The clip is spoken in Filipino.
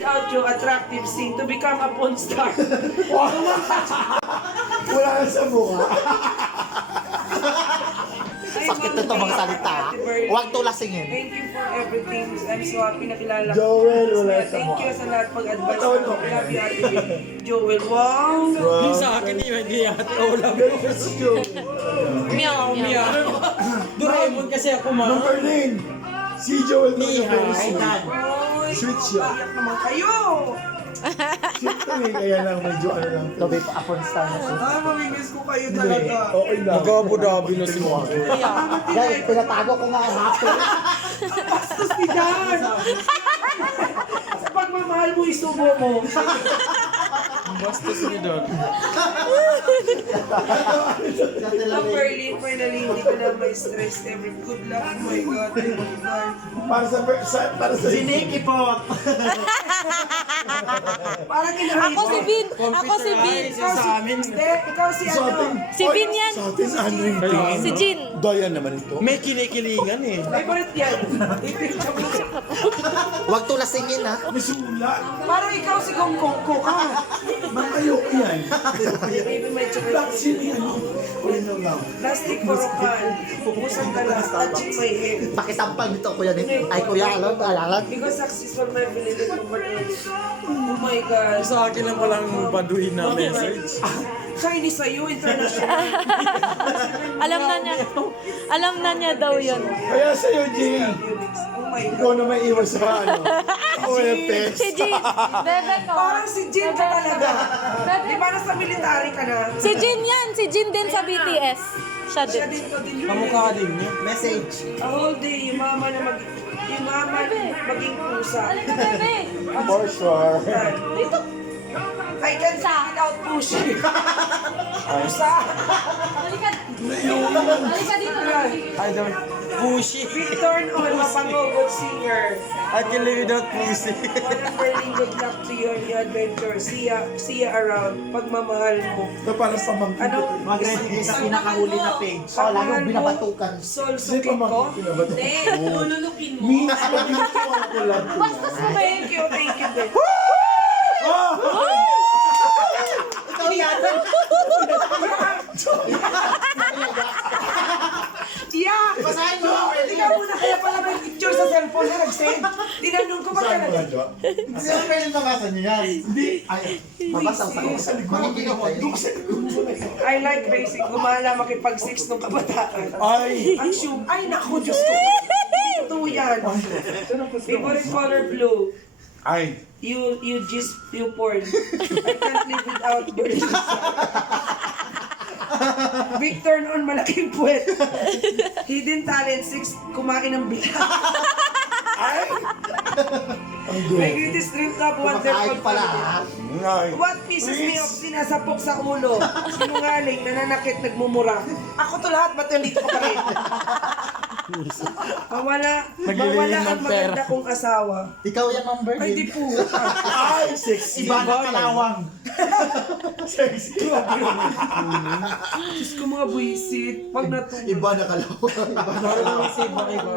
without you, attractive sing to become a porn star. Wala ka sa mukha. Sakit na ito mga salita. Huwag tulasingin. Thank you for everything. I'm so happy na kilala ko. Joel, wala sa Thank you mukha. sa lahat pag-advance mo. Love you, Ate Bill. Joel, wow! Yung sa akin hindi ate ulam. Ganyan si Joel. Meow, meow. Doraemon kasi ako Number 9. Si Joel na Niha. Oy, Sweet siya. Iyak naman kayo! Sweet kami, kaya lang medyo ano lang. Lobe pa ako ng star na siya. Mamimiss ko kayo Hindi, talaga. okay lang. Mag-Abu Dhabi na si Mama. Guys, pinatago ko nga ang hapon. Bastos ni Dan! Sa pagmamahal mo, isubo mo. Bastos ni Don. Ang Berlin, finally, hindi ka na may stress. Every good luck, oh my God. Para sa Siniki po. Parang kinahit. Ako si Vin. Ako si Vin. Ikaw si Hindi, ikaw si Sa atin. ano. Si Vin yan. Sa atin, ano yung tingin? Si Jin. Dayan naman ito. May kinikilingan eh. Favorite yan. I-picture mo. Huwag tulasingin ha. May sulat. Parang ikaw si Gong Gong Ko ka. Makayo yan. Maybe may chocolate. Vaccine yan. Ano lang. Plastic Moroccan. Pusang galas. Touching my head. Pakisampal nito kuya ni. Ay kuya, alam, alalan. Because successful my believe in Oh my God. Sa akin lang walang baduhin na message. Chinese sa'yo, international. Alam na niya. Alam na niya daw yun. Kaya sa'yo, Jay. Oh my God. Ikaw na may iwas sa ano. OFS. Si Jin. Bebe ko. Parang si Jin ka talaga. Di ba nasa military ka na? Si Jin yan. Si Jin din sa BTS. Siya Siya din. din ko din. Kamukha din niya. Message. A whole day, yung mama na maging pusa. Bebe. For sure. Dito. I can say without pushing. Pusa. Halika. Halika dito. I don't pushy. Turn on, mapango, good singer. I can live without pussy. Berlin, good luck to your new adventure. See ya around. Pagmamahal mo. Ito para sa mga Ano? Mag-ready kayo sa pinakahuli na page. Oh, lagong binabatukan. Sol, Hindi sukit pa ko. makikita ba ito? Lulunukin mo. Minsan pag ginagawa ko lang. Bastos mo ba yun? Thank you, Ben. Ikaw yan. Yeah! Basahin mo. Hindi ka muna kaya pala may picture sa cellphone na nag-send. Tinanong ko ba Saan mo talaga? lang, Jo? Hindi mo pwede nabasa niyo yan. Hindi. Ay, mabasa sa ko. Makikinig kayo. Doon sa likod mo na yun. I like racing. Gumala makipag-six nung kabataan. Ay! Ang shoe. Ay, naku, Diyos ko. Ito yan. Favorite color blue. Ay! You just you porn. I can't live without Berlin. Big turn on, malaking puwet. Hidden talent 6, kumain ng bilang. Ay! Ang My good. greatest dream top, wonderful Kumakain pala family. ha. Ay! What pieces me of sinasapok sa ulo? Sinungaling, nananakit, nagmumura. Ako to lahat, ba't nandito ka pa rin? Mawala Naglilihim ang ng pera. maganda kong asawa. Ikaw yan, Ma'am Berlin. Ay, di po. Ay! Sexy! Iba na kalawang. Sexy! Diyos ko mga buwisit. Pag natulog. Iba na kalawang. Parang isip mo iba.